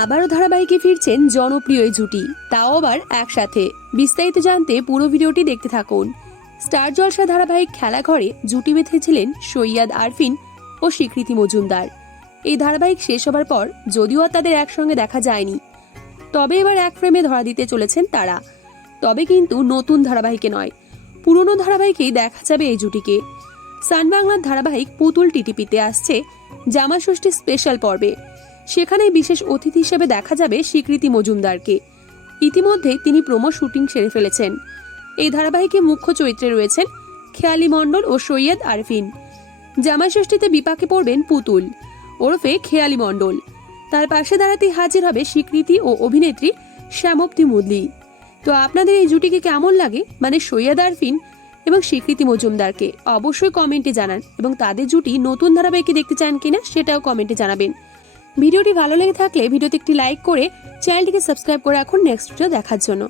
আবারও ধারাবাহিকে ফিরছেন জনপ্রিয় এই জুটি, তাও আবার একসাথে। বিস্তারিত জানতে পুরো ভিডিওটি দেখতে থাকুন। স্টার জলসা ধারাবাহিক খেলাঘরে জুটি বেঁধেছিলেন সৈয়দ আরফিন ও স্বীকৃতি মজুমদার। এই ধারাবাহিক শেষ হবার পর যদিও আর তাদের একসঙ্গে দেখা যায়নি, তবে এবার এক ফ্রেমে ধরা দিতে চলেছেন তারা। তবে কিন্তু নতুন ধারাবাহিকে নয়, পুরনো ধারাবাহিকেই দেখা যাবে এই জুটিকে। সান বাংলার ধারাবাহিক পুতুল টিটিপিতে আসছে জামাই ষষ্ঠী স্পেশাল পর্বে। সেখানে বিশেষ অতিথি হিসেবে দেখা যাবে স্বীকৃতি মজুমদারকে। ইতিমধ্যে তিনি প্রোমো শুটিং সেরে ফেলেছেন। এই ধারাবাহিকে মুখ্য চরিত্রে রয়েছেন খেয়ালি মণ্ডল ও সৈয়দ আরফিন। জামাই ষষ্ঠীতে বিপাকে পড়বেন পুতুল ওরফে খেয়ালি মণ্ডল। তার পাশে দাঁড়াতে হাজির হবে স্বীকৃতি ও অভিনেত্রী শ্যামপ্তি মুদলি। তো আপনাদের এই জুটিকে কেমন লাগে, মানে সৈয়দ আরফিন এবং স্বীকৃতি মজুমদারকে? অবশ্যই কমেন্টে জানান, এবং তাদের জুটি নতুন ধারাবাহিকে দেখতে চান কিনা সেটাও কমেন্টে জানাবেন। ভিডিওটি ভালো লেগে থাকলে ভিডিওতে একটি লাইক করে চ্যানেলটিকে সাবস্ক্রাইব করে রাখুন নেক্সট ভিডিও দেখার জন্য।